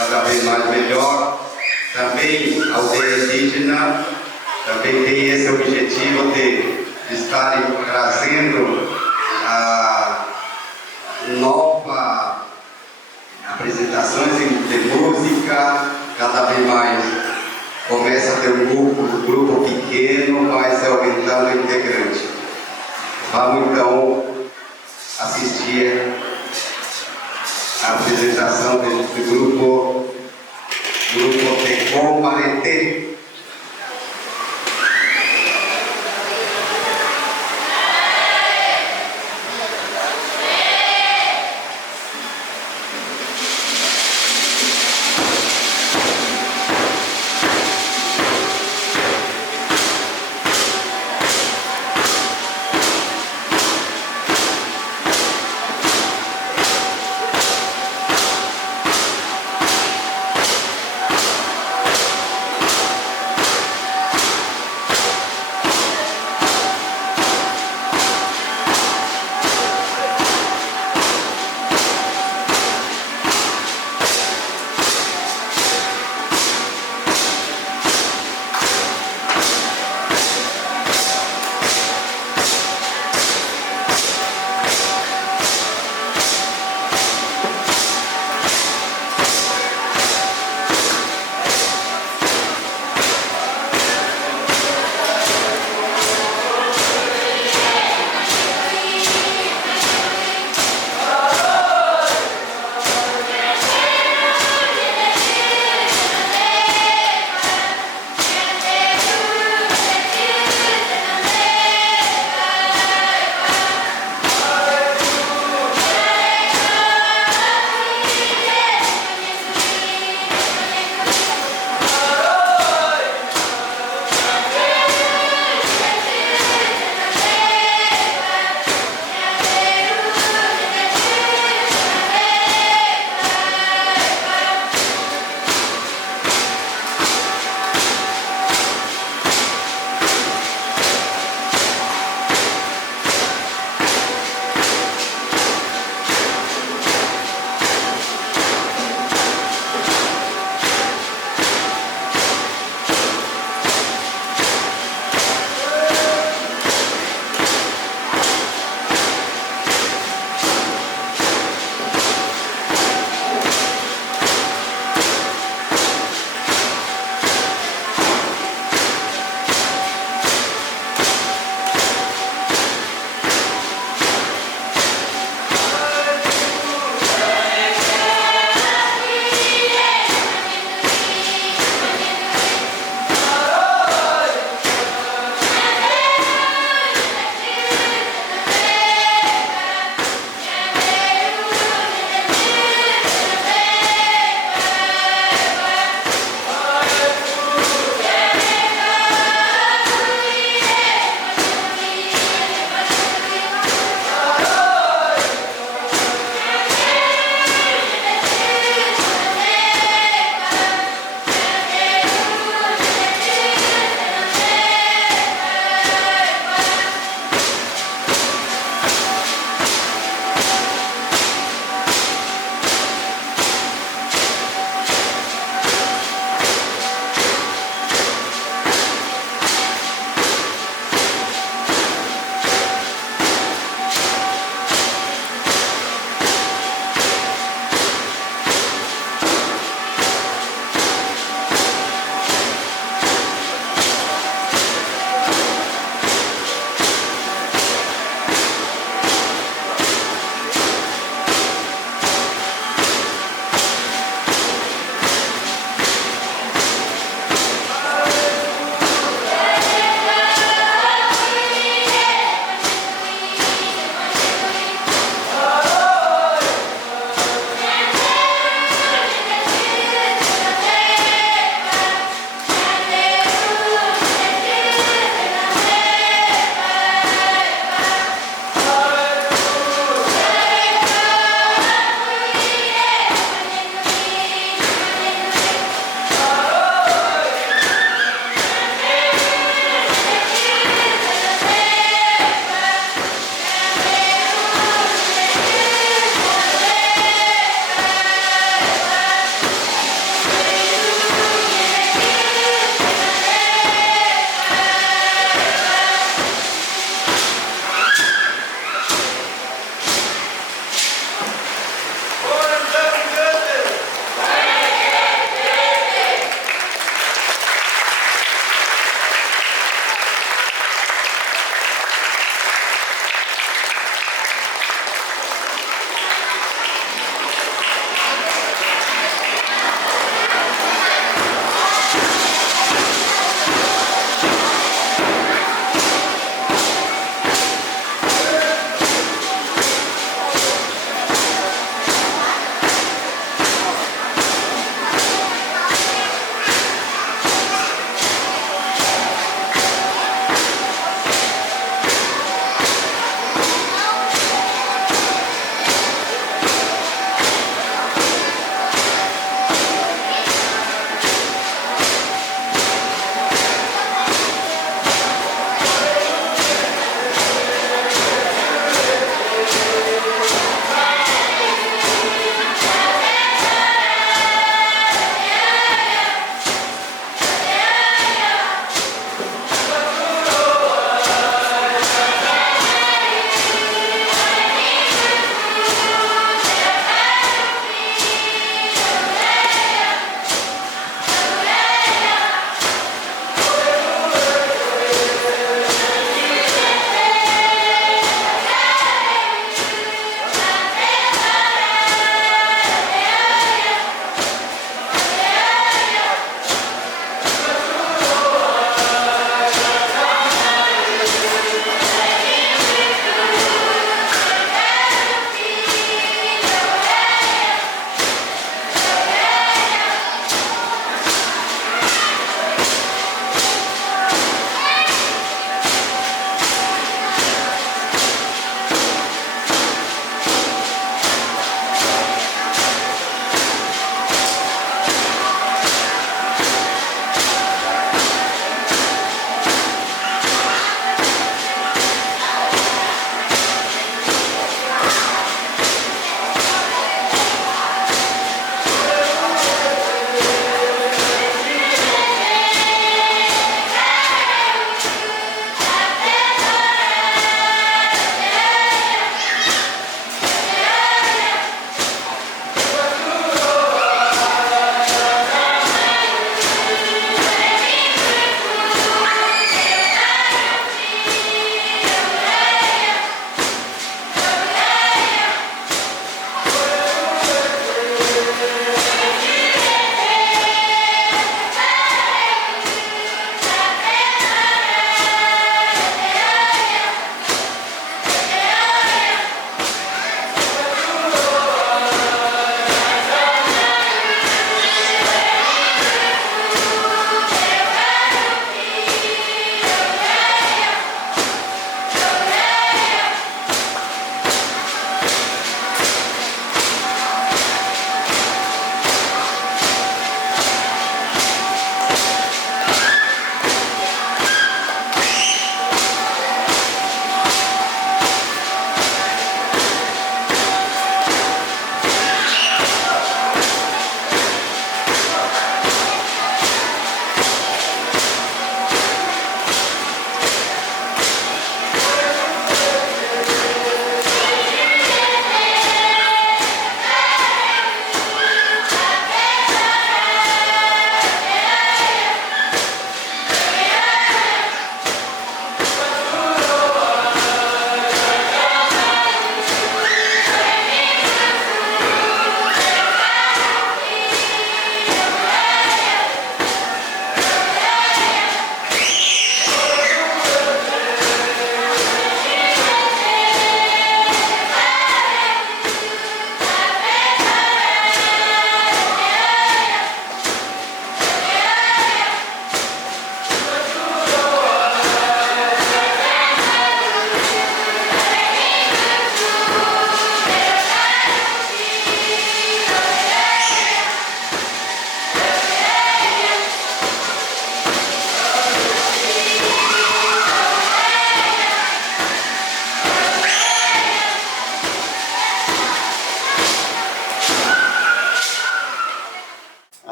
cada vez mais melhor. Também a aldeia indígena também tem esse objetivo de estarem trazendo a nova apresentações de música, cada vez mais começa a ter um grupo pequeno, mas aumentando o integrante. Vamos então assistir a apresentação do grupo Tecom Mareté.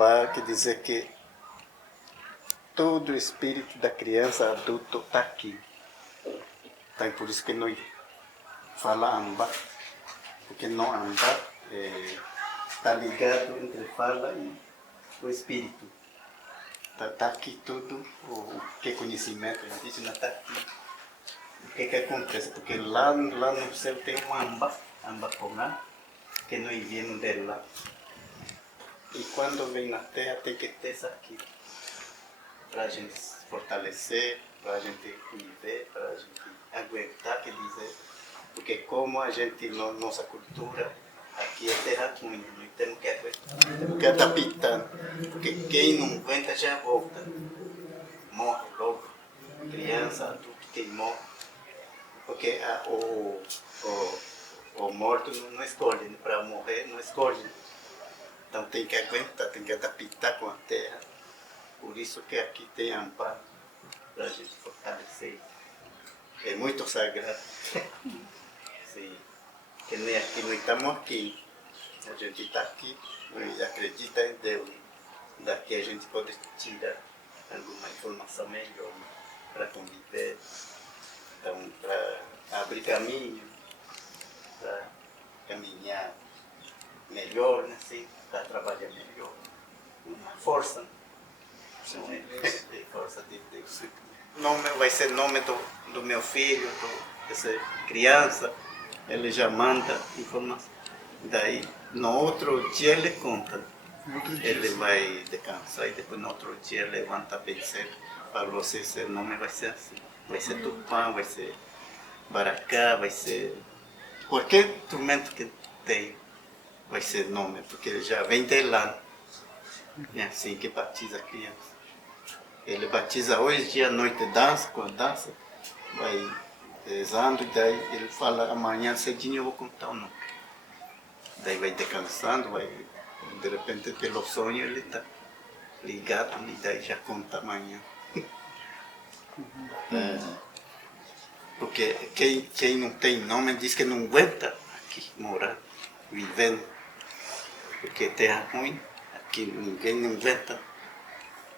Amba quer dizer que todo o espírito da criança adulto está aqui. Então, por isso que nós fala amba, porque não amba está ligado entre fala e o espírito. Está aqui tudo, o que é conhecimento indígena está aqui. O que acontece? Porque lá no céu tem uma amba comum, que nós viemos dela. E quando vem na terra tem que ter isso aqui. Para a gente se fortalecer, para a gente viver, para a gente aguentar, quer dizer, porque como a gente, nossa cultura, aqui é terra ruim, nós temos que aguentar, temos que adaptar, porque quem não aguenta já volta, morre logo, criança, adulto, quem morre, porque o morto não escolhe, para morrer não escolhe, então tem que aguentar, tem que adaptar com a terra. Por isso que aqui tem amparo, para a gente fortalecer. É muito sagrado. Sim. Que nem aqui, nós estamos aqui. A gente está aqui, nós acreditamos em Deus. Daqui a gente pode tirar alguma informação melhor para conviver. Então, para abrir caminho, para caminhar melhor, né, assim, para trabalhar melhor. Uma força. Não é força de Deus. Nome vai ser nome do meu filho, dessa criança. Ele já manda informação. Daí, no outro dia ele conta. Ele vai descansar e depois no outro dia levanta bem cedo. Para você, seu nome vai ser assim. Vai ser Tupã, vai ser Baracá, vai ser qualquer instrumento que tem. Vai ser nome, porque ele já vem de lá. É assim que batiza a criança. Ele batiza hoje, dia à noite, dança, com a dança, vai rezando, e daí ele fala, amanhã cedinho eu vou contar o nome. Daí vai descansando, de repente pelo sonho ele está ligado, e daí já conta amanhã. Porque quem não tem nome diz que não aguenta aqui morar, vivendo. Porque terra ruim, aqui ninguém não aguenta.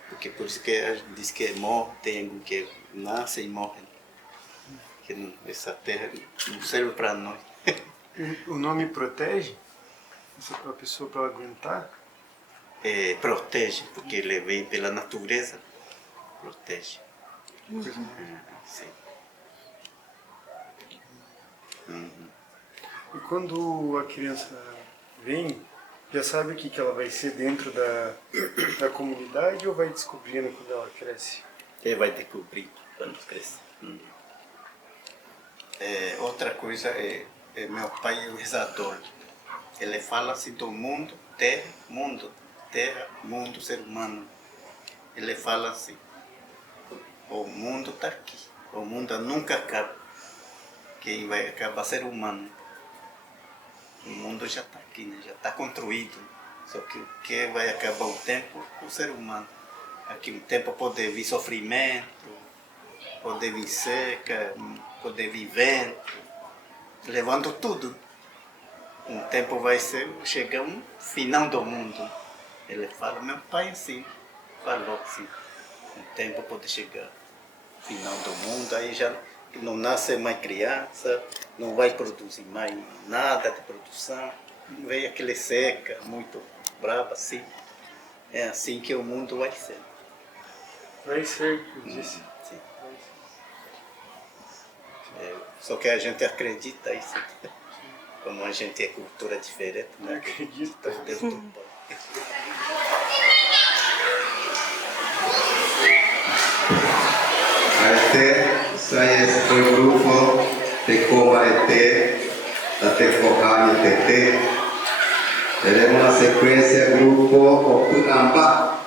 Porque por isso que a gente diz que morre, tem alguém que nasce e morre. Que essa terra não serve para nós. O nome protege? A pessoa para aguentar? Protege, porque ele vem pela natureza. Protege. Sim. E quando a criança vem, já sabe o que ela vai ser dentro da comunidade ou vai descobrindo quando ela cresce? Ele vai descobrir quando cresce. Outra coisa é meu pai é o rezador. Ele fala assim do mundo, terra, mundo, ser humano. Ele fala assim, o mundo está aqui, o mundo nunca acaba. Quem vai acabar ser humano. O mundo já está aqui, né? Já está construído. Só que o que vai acabar o tempo é o ser humano. Aqui um tempo pode vir sofrimento, pode vir seca, pode vir vento, levando tudo. Um tempo vai chegar um final do mundo. Ele fala, meu pai assim, falou assim, um tempo pode chegar, final do mundo, aí já não nasce mais criança, não vai produzir mais nada de produção, vem aquele seca, muito brava assim. É assim que o mundo vai ser. Vai ser, eu disse. Sim. Só que a gente acredita isso. Como a gente é cultura diferente, né? Acredita. Deus do Pai. Isso aí foi o grupo de Comarete, da Tecorrani TT. Teremos na sequência o grupo Opucampa.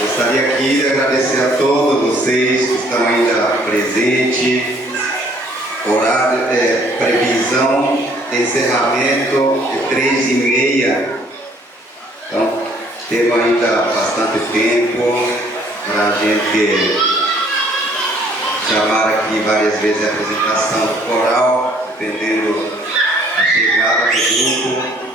Gostaria aqui de agradecer a todos vocês que estão ainda presentes. Horário de previsão de encerramento de 3h30. Então, temos ainda bastante tempo para a gente chamar aqui várias vezes a apresentação do coral, dependendo a chegada do grupo.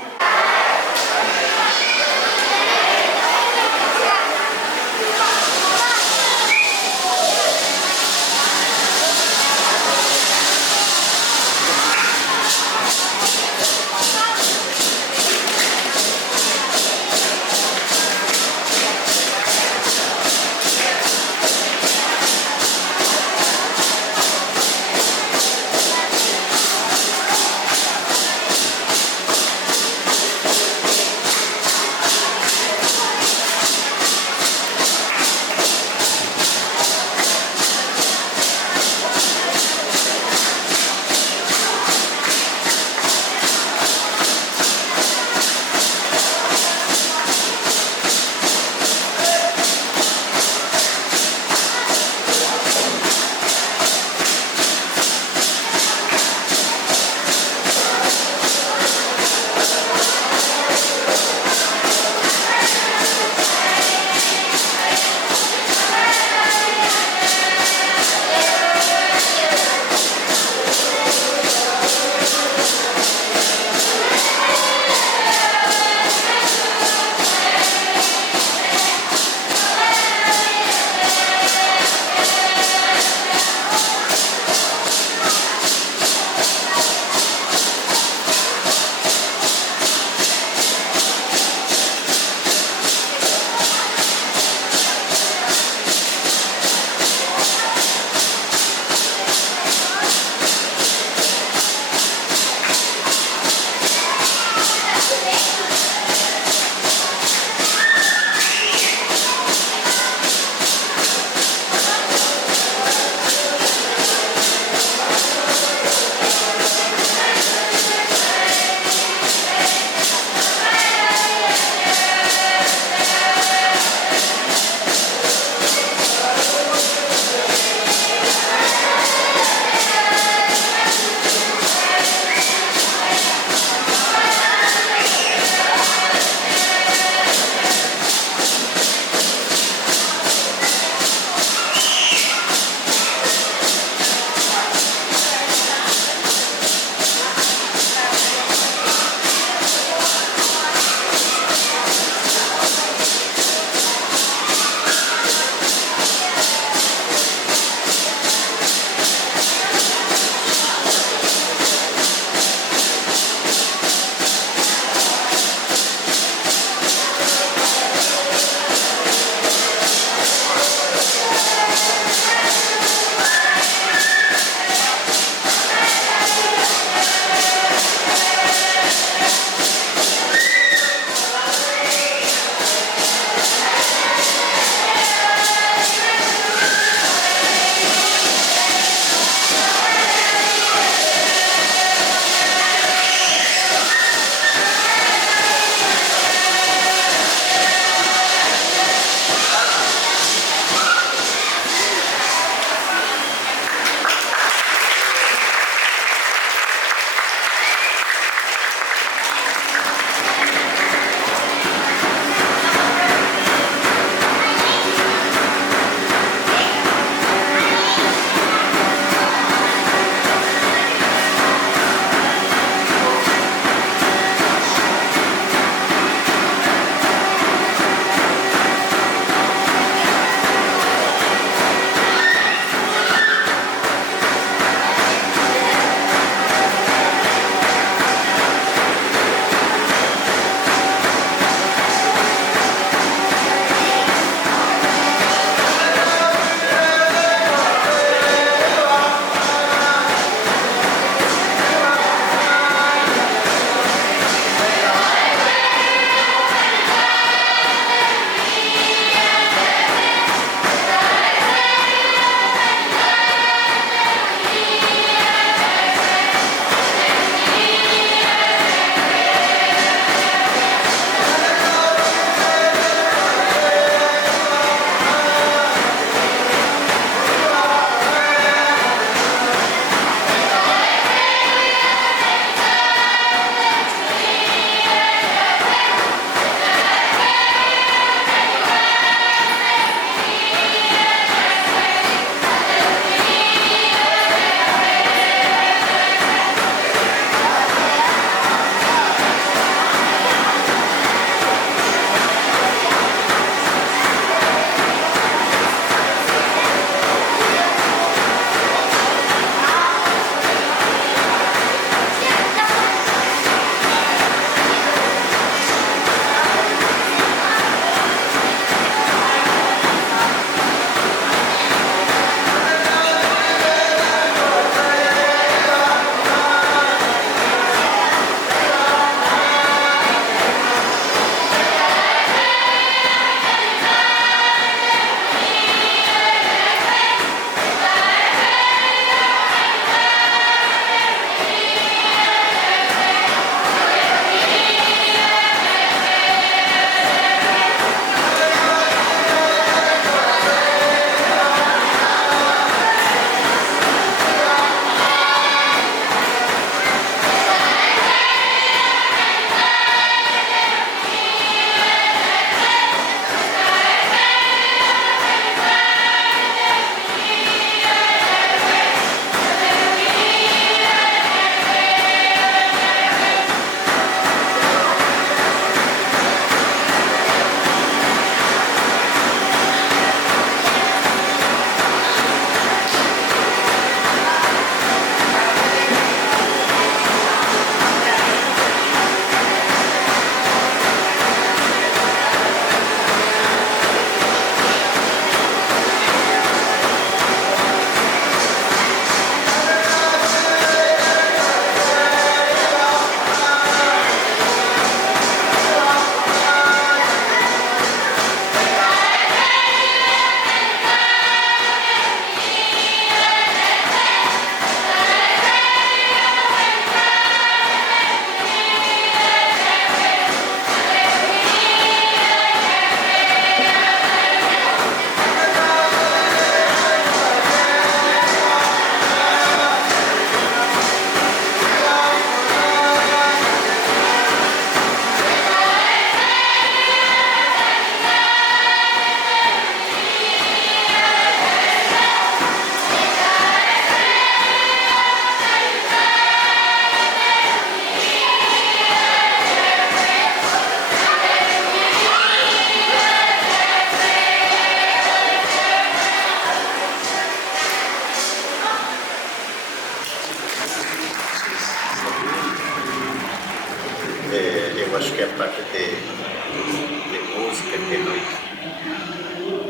parte de música que nós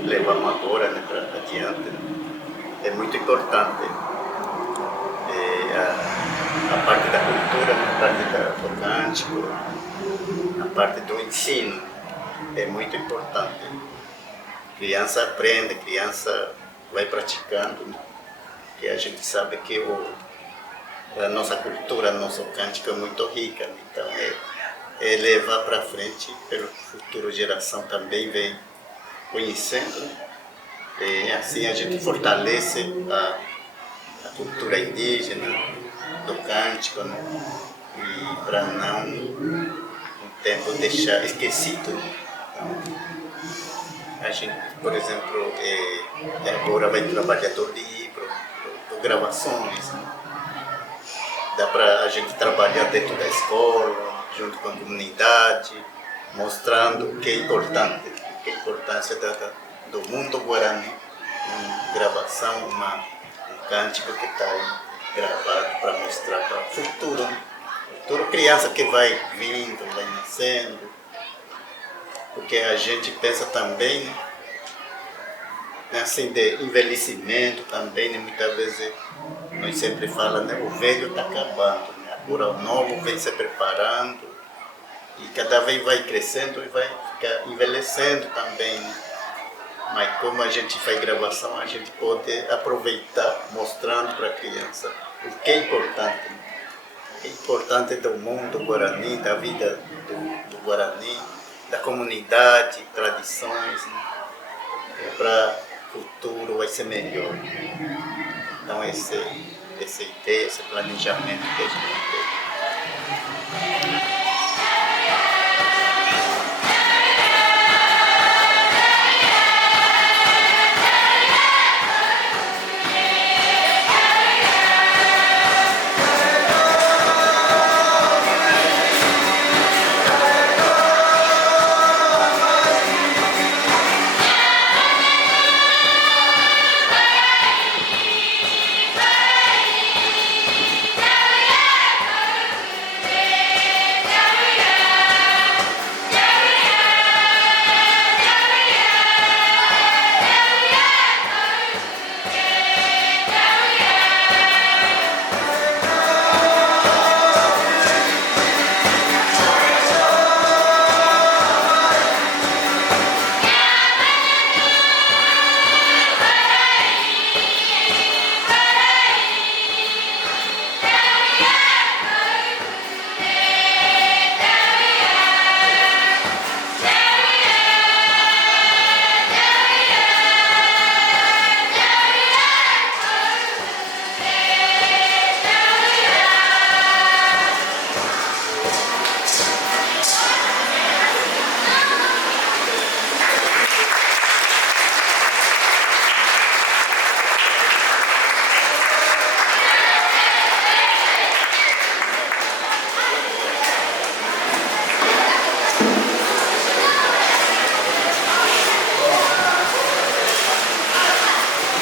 levamos agora, né, para adiante, né? É muito importante a parte da cultura, a parte do cântico, a parte do ensino. É muito importante. Criança aprende, criança vai praticando, né? Que a gente sabe que a nossa cultura, nosso cântico é muito rica, né? Então é levar para frente, pela futura geração também vem conhecendo, né? E assim a gente fortalece a cultura indígena, do cântico, né? E para não um tempo deixar esquecido. Então, a gente, por exemplo, agora vai trabalhar do livro, do gravações, né? Dá para a gente trabalhar dentro da escola, junto com a comunidade, mostrando o que é importante, que é a importância do mundo guarani, uma gravação, um cântico que está aí gravado para mostrar para o futuro, né? Toda criança que vai vindo, vai nascendo, porque a gente pensa também, né, assim, de envelhecimento também, né? Muitas vezes nós sempre falamos, né, o velho está acabando, né? Agora o novo vem se preparando e cada vez vai crescendo e vai ficar envelhecendo também, né? Mas como a gente faz gravação, a gente pode aproveitar mostrando para a criança o que é importante, né? O que é importante do mundo guarani, da vida do Guarani, da comunidade, tradições, né? Para o futuro vai ser melhor. Então essa ideia, esse planejamento que a gente tem.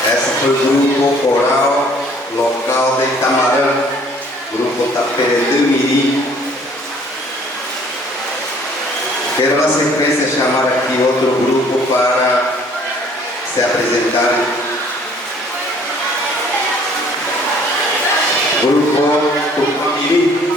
Esse foi o grupo coral local de Itamarã, grupo Taperedumiri. Quero na sequência chamar aqui outro grupo para se apresentar. Grupo Tupamiri.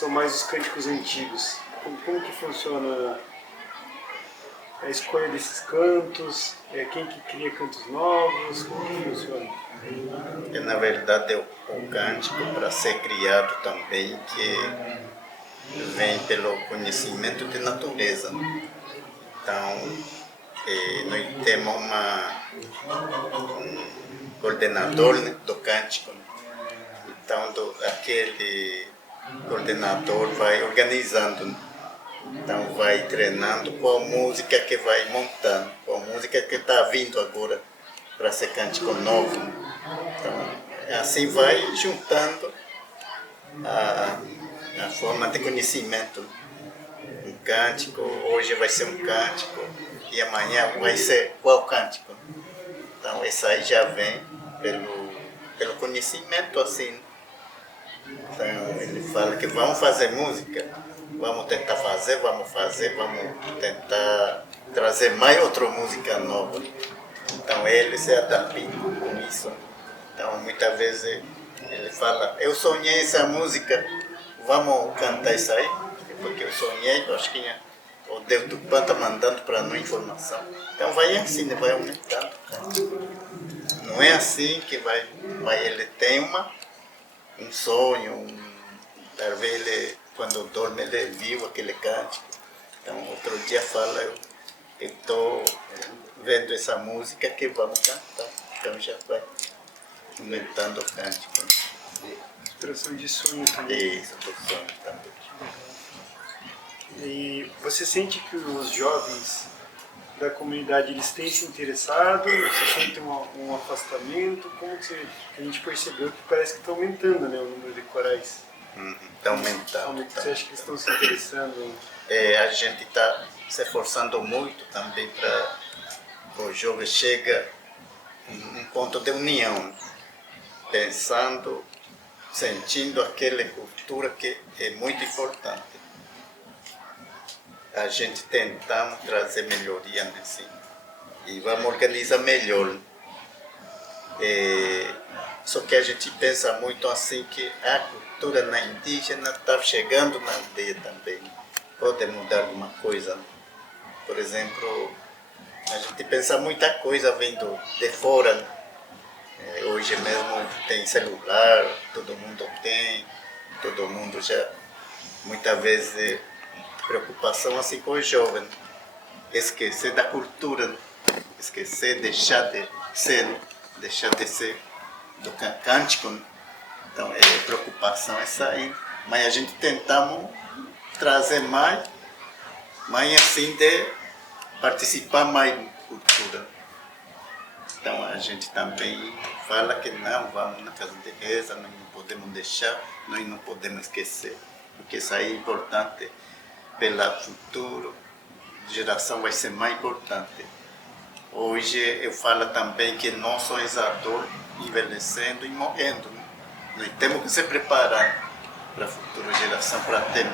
são mais os cânticos antigos. Como que funciona a escolha desses cantos? Quem que cria cantos novos? Como que funciona? Na verdade, o cântico, para ser criado também, que vem pelo conhecimento de natureza. Então, nós temos um coordenador, né, do cântico. Então, aquele coordenador vai organizando, então vai treinando qual música que vai montando, qual música que está vindo agora para ser cântico novo. Então, assim vai juntando a forma de conhecimento. Um cântico, hoje vai ser um cântico e amanhã vai ser qual cântico. Então, isso aí já vem pelo conhecimento assim. Então, ele fala que vamos fazer música, vamos tentar fazer, vamos tentar trazer mais outra música nova. Então, ele se adapta com isso. Então, muitas vezes ele fala, eu sonhei essa música, vamos cantar isso aí, porque eu sonhei, eu acho que o Deus do Pan está mandando para nós informação. Então, vai assim, vai aumentando. Não é assim que vai ele tem um sonho, talvez ele, quando dorme, ele viu aquele cântico. Então, outro dia fala, eu estou vendo essa música que vamos cantar. Então, já vai aumentando o cântico. Inspiração de sonho também. Isso, do sonho também. E você sente que os jovens da comunidade eles têm se interessado? Você sente um afastamento? Como que a gente percebeu que parece que está aumentando, né, o número de corais? Está aumentando. Você acha que eles estão se interessando? A gente está se esforçando muito também para que o jovem chegue a um ponto de união, pensando, sentindo aquela cultura que é muito importante. A gente tentamos trazer melhoria nesse e vamos organizar melhor. Só que a gente pensa muito assim que a cultura na indígena está chegando na aldeia também. Pode mudar alguma coisa. Por exemplo, a gente pensa muita coisa vindo de fora. Hoje mesmo tem celular, todo mundo já, muitas vezes, preocupação assim com o jovem, esquecer da cultura, esquecer, deixar de ser do cântico. Então, preocupação essa aí. Mas a gente tentamos trazer mais assim de participar mais da cultura. Então, a gente também fala que não, vamos na casa de reza, nós não podemos deixar, nós não podemos esquecer, porque isso aí é importante. Pela futuro, geração vai ser mais importante. Hoje eu falo também que nós somos atores envelhecendo e morrendo. Nós temos que se preparar para a futura geração, para ter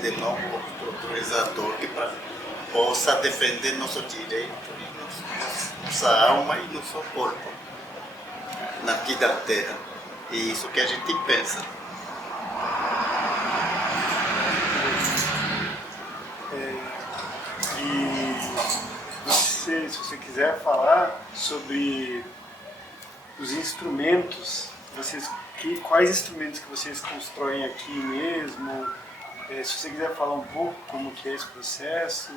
de novo outro exator que possa defender nosso direito, nossa alma e nosso corpo aqui da terra. E isso que a gente pensa. Se você quiser falar sobre os instrumentos, quais instrumentos que vocês constroem aqui mesmo, se você quiser falar um pouco como que é esse processo,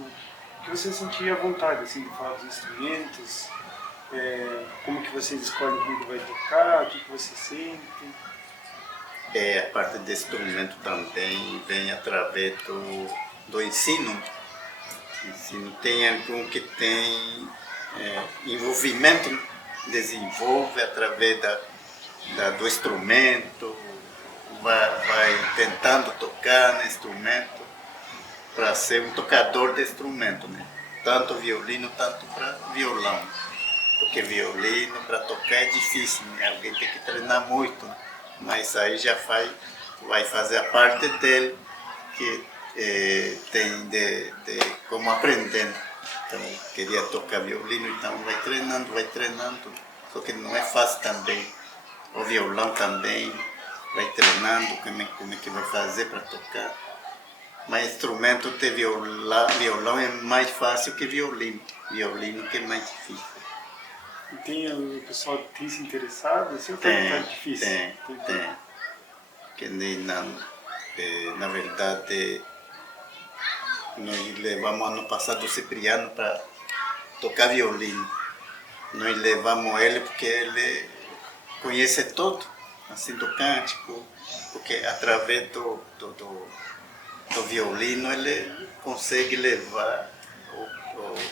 que você sentir à vontade assim, de falar dos instrumentos, como que vocês escolhem quem que vai tocar, o que vocês sentem. A parte desse instrumento também vem através do ensino. Tem algum que tem envolvimento, desenvolve através do instrumento, vai tentando tocar no instrumento para ser um tocador de instrumento, né? Tanto violino, tanto para violão. Porque violino para tocar é difícil, né? Alguém tem que treinar muito, né? Mas aí já vai fazer a parte dele que tem de como aprendendo. Então, queria tocar violino, então vai treinando. Só que não é fácil também. O violão também vai treinando como é que vai fazer para tocar. Mas instrumento de violão é mais fácil que violino. Violino que é mais difícil. E tem o pessoal que tem se interessado? Assim, ou tá difícil? Tem. Que nem na verdade, nós levamos ano passado o Cipriano para tocar violino. Nós levamos ele porque ele conhece tudo, assim, do cântico, porque através do violino ele consegue levar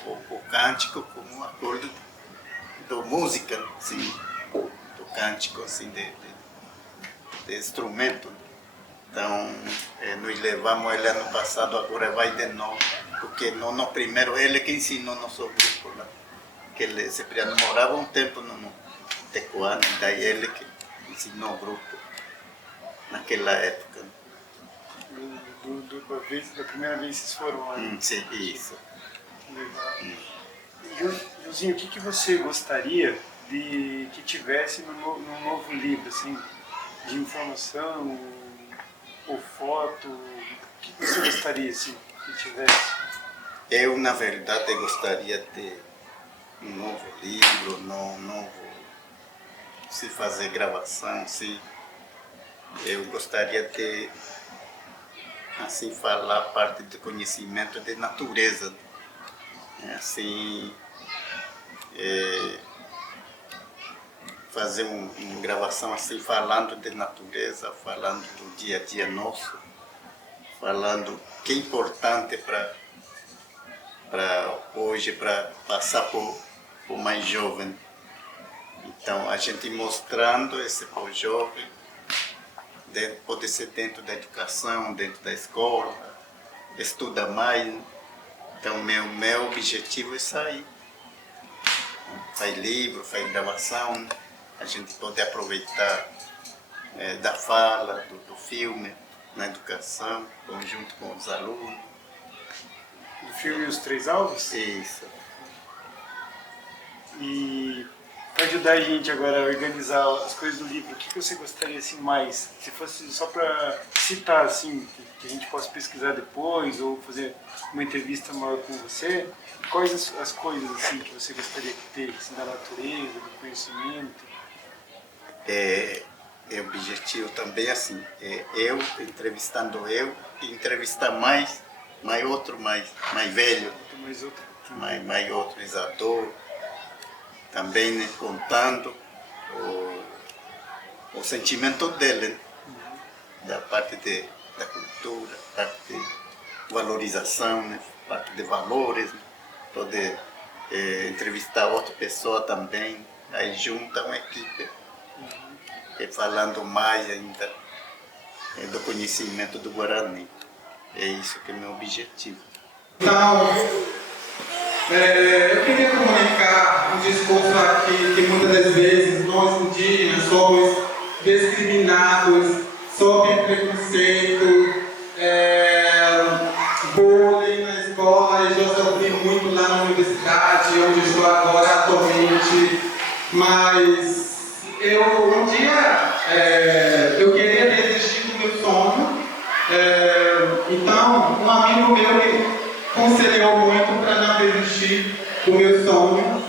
o cântico como acordo da música, assim, do cântico, assim, de instrumento. Então, nós levamos ele ano passado, agora vai de novo, porque no primeiro ele que ensinou nosso grupo lá, que ele sempre morava um tempo no Tecoano, daí ele que ensinou o grupo naquela época. Da primeira vez que vocês foram lá? Sim, isso. Legal. Joãozinho, o que você gostaria de que tivesse no novo livro, assim, de informação ou foto? O que você gostaria, assim, que tivesse? Eu, na verdade, gostaria de um novo livro, novo se fazer gravação, assim. Eu gostaria de assim falar parte do conhecimento de natureza, assim, fazer uma gravação assim falando de natureza, falando do dia a dia nosso, falando o que é importante para hoje, para passar por mais jovem. Então a gente mostrando esse para o jovem, pode ser dentro da educação, dentro da escola, estuda mais. Então meu objetivo é sair. Faz livro, faz gravação, a gente pode aproveitar da fala, do filme, na educação, junto com os alunos. O filme Os Três Alvos? Isso. E para ajudar a gente agora a organizar as coisas do livro, o que você gostaria assim mais? Se fosse só para citar assim, que a gente possa pesquisar depois ou fazer uma entrevista maior com você, quais as coisas assim que você gostaria de ter, assim, da natureza, do conhecimento? O objetivo também assim, eu entrevistando eu e entrevistar mais outro mais velho, mais outro exator. Também, né, contando o sentimento dele, né? Da parte da cultura, parte de valorização, né? Parte de valores, né? Poder entrevistar outra pessoa também, aí junta uma equipe, falando mais ainda do conhecimento do Guarani. É isso que é meu objetivo. Então, eu queria comunicar um discurso aqui que muitas das vezes nós indígenas somos discriminados, sofrem preconceito, bullying na escola. Eu já sofri muito lá na universidade, onde estou agora atualmente, mas um dia eu queria desistir do meu sonho. Então, um amigo meu me aconselhou muito para não desistir do meu sonho,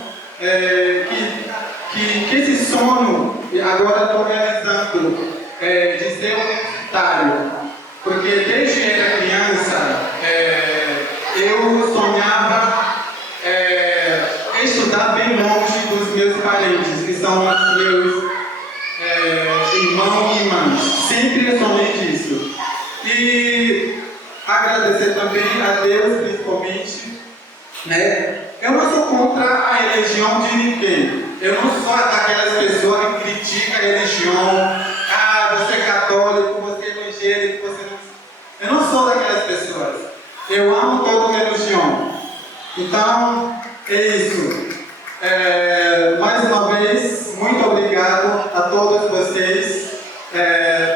que esse sonho agora estou realizando, de ser universitário, porque desde que era criança eu sonhava estudar bem longe dos meus parentes, que são os meus irmãos e irmãs. Sempre sonhei disso. E agradecer também a Deus, principalmente, né? Eu não sou contra a religião de ninguém. Eu não sou daquelas pessoas que criticam a religião. Você é católico, você é evangélico, você não... Eu não sou daquelas pessoas. Eu amo toda religião. Então, é isso. Mais uma vez, muito obrigado a todos vocês.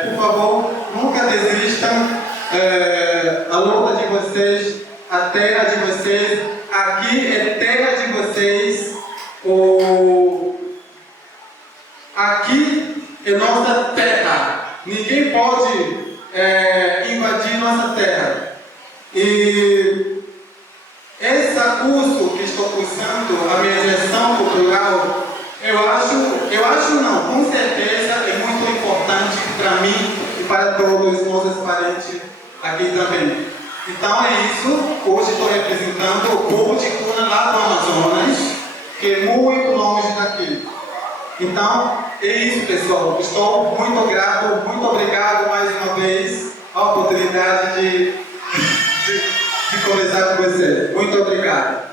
Por favor, nunca desistam. A luta de vocês, a terra de vocês, aqui é terra de vocês. Aqui é nossa terra. Ninguém nossa terra. E esse curso que estou cursando, a minha gestão cultural, eu acho não, com certeza é muito importante para mim e para todos os nossos parentes aqui também. Então é isso, hoje estou representando o povo de Cuna lá do Amazonas, que é muito longe daqui. Então é isso, pessoal, estou muito grato, muito obrigado mais uma vez a oportunidade de conversar com você. Muito obrigado.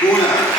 Cuna.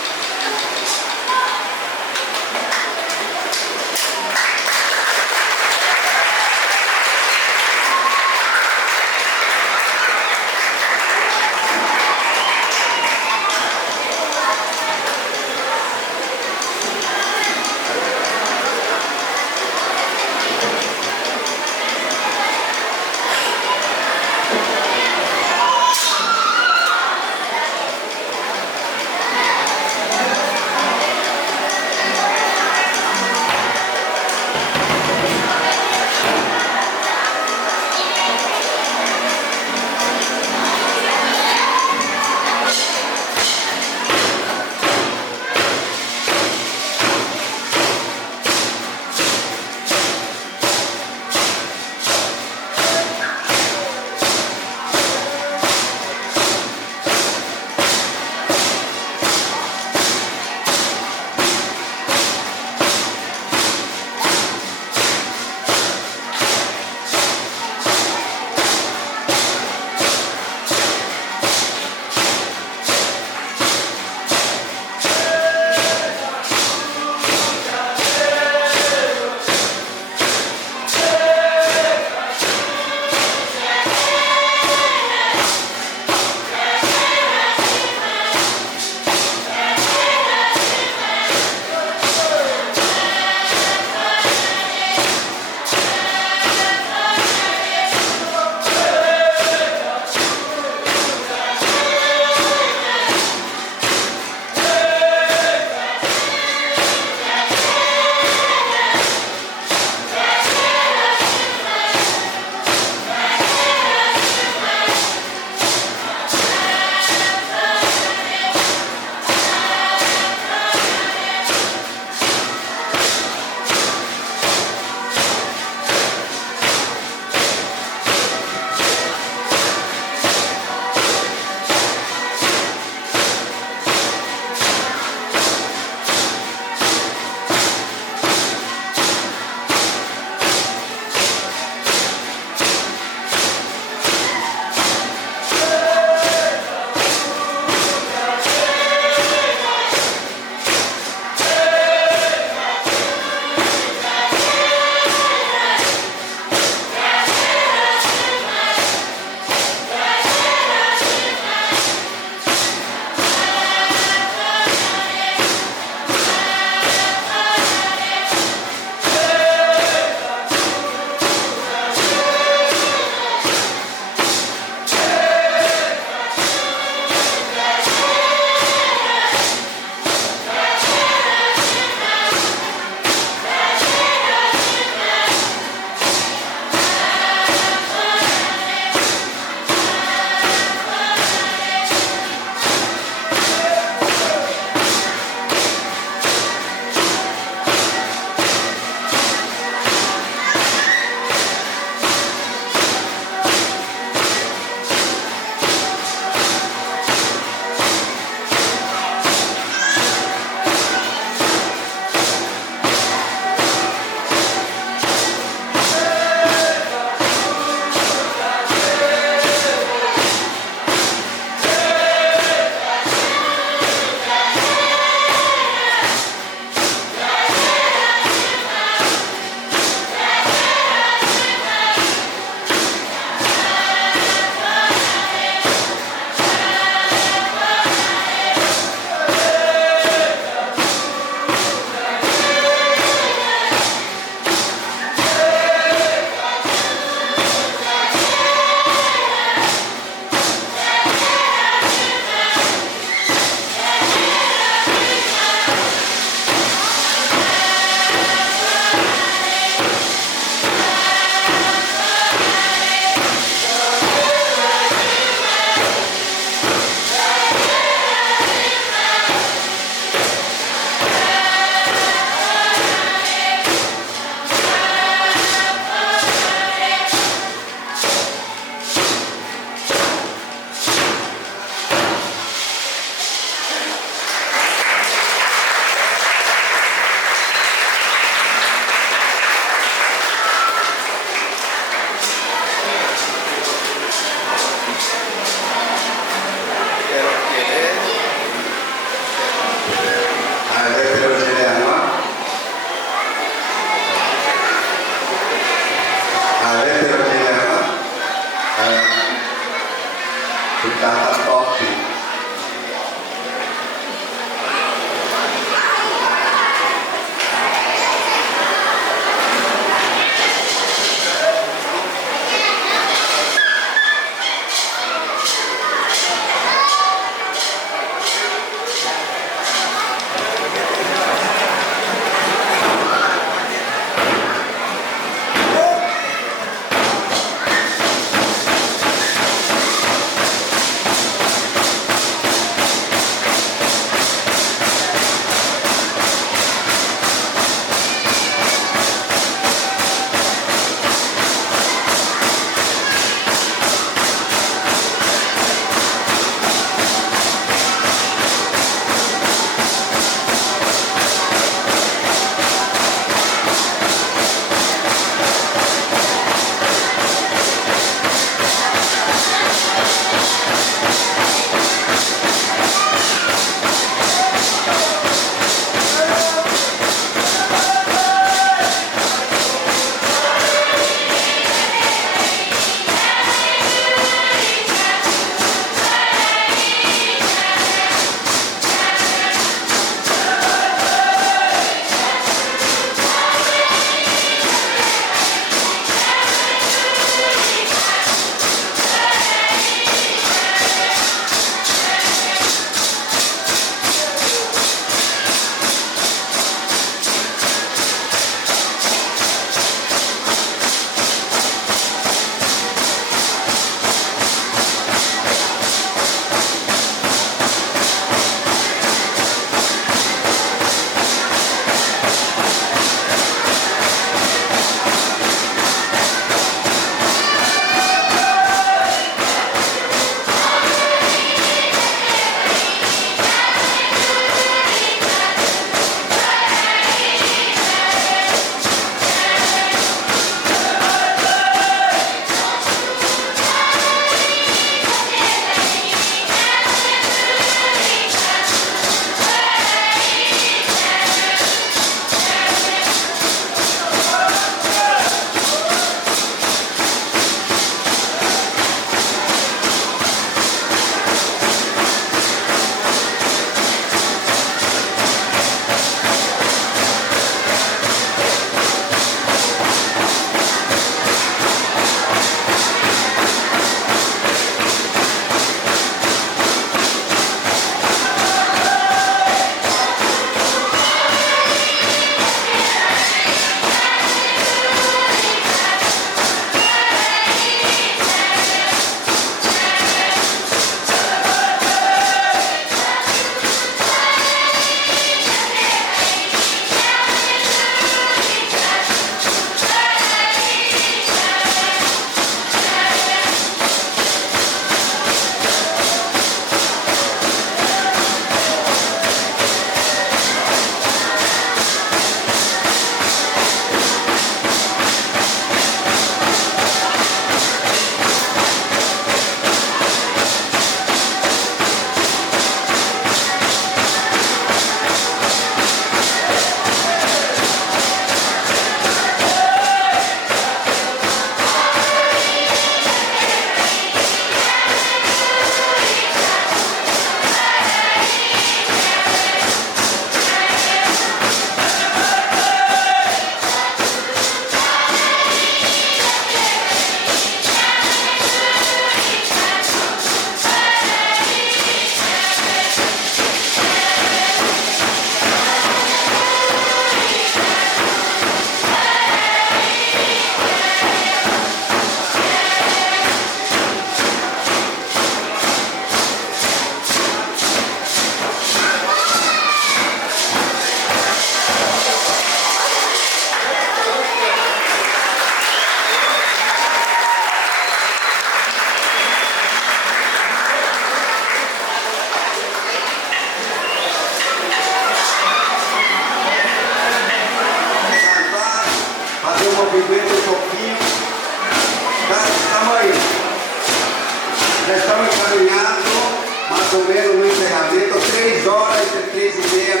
3h30,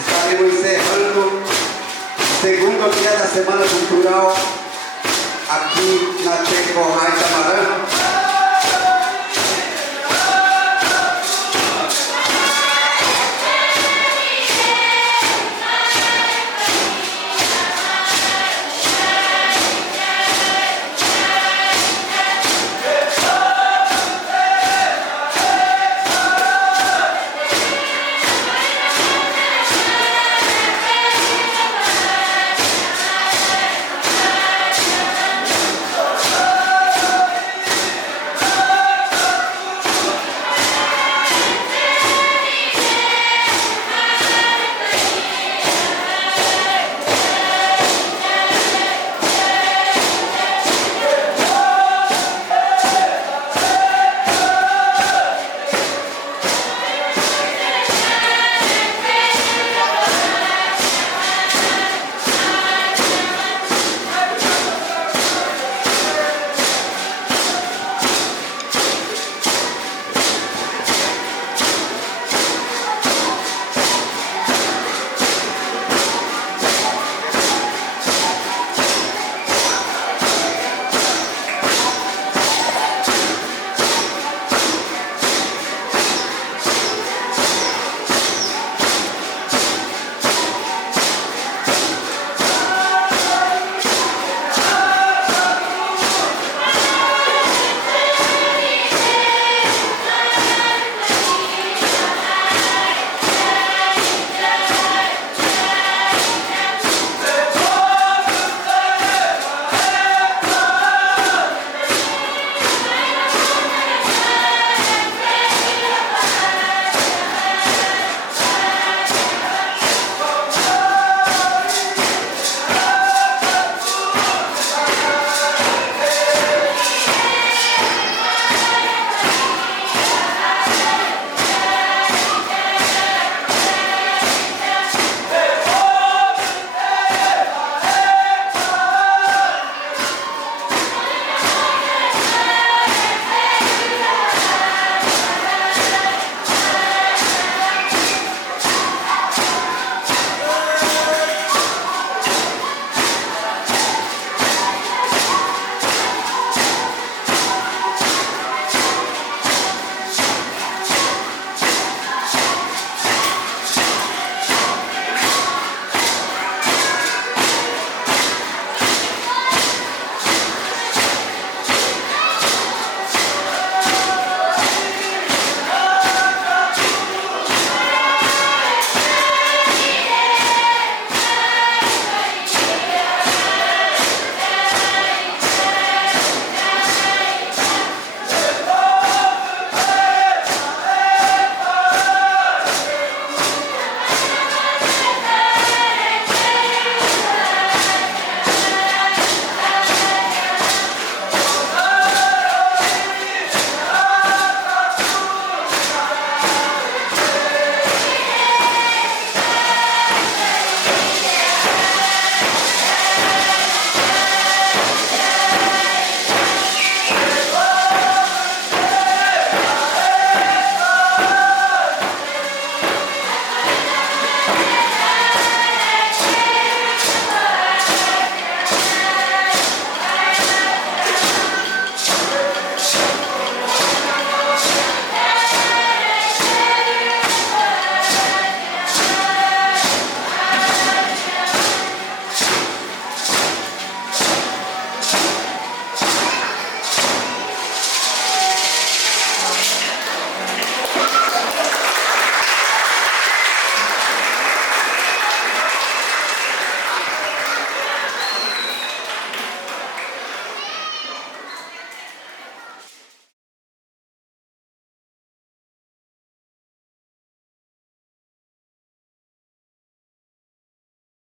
estaremos encerrando o segundo dia da Semana Cultural aqui na Checkpoint Itamarã.